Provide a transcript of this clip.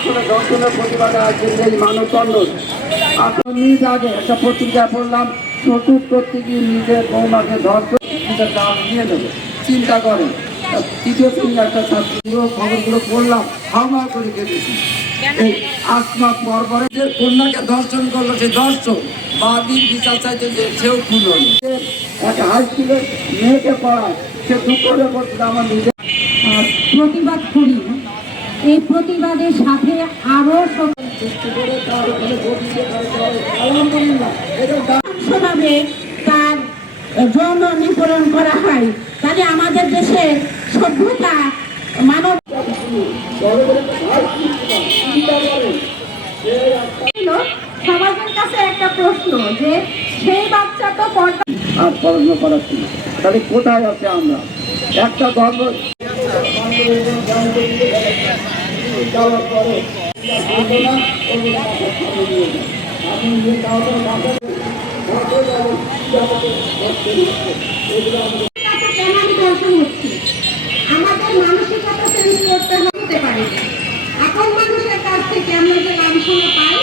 আসলে দর্শনের প্রতিবাদে আজকের এই মানববন্ধন। আপনার নিজ আগে একটা পত্রিকা পড়লাম, শ্বশুর করতে গিয়ে নিজের বৌমাকে ধর্ষণ দাম নিয়ে নেবে, চিন্তা করেন। তৃতীয় শ্রেণীর একটা ছাত্রীগুলো খবরগুলো পড়লাম, হাওয়া করে কেটেছি। এই আসমা পরপরের কন্যাকে দর্শন করলো, সে দর্শন বাদীর বিচার চাইতে যে সেও খুন হল। একটা হাই স্কুলে মেয়েকে পড়ায়, সে দুঃখ হয়ে পড়ছিল আমার নিজের প্রতিবাদ করি। এই প্রতিবাদের সাথে আরো ভাবে তার যৌন নিপীড়ন করা হয়, তাহলে আমাদের দেশের সভ্যতা মানব সমাজের কাছে একটা প্রশ্ন যে সেই বাচ্চা তো আর পড়াশোনা করাচ্ছি না, তাহলে কোথায় আছে আমরা? একটা ধর্ম আমাদের মানসিকতা চেঞ্জ করতে হতে পারে। এখন মানুষের কাছ থেকে আমরা যে লাঞ্ছনা পাই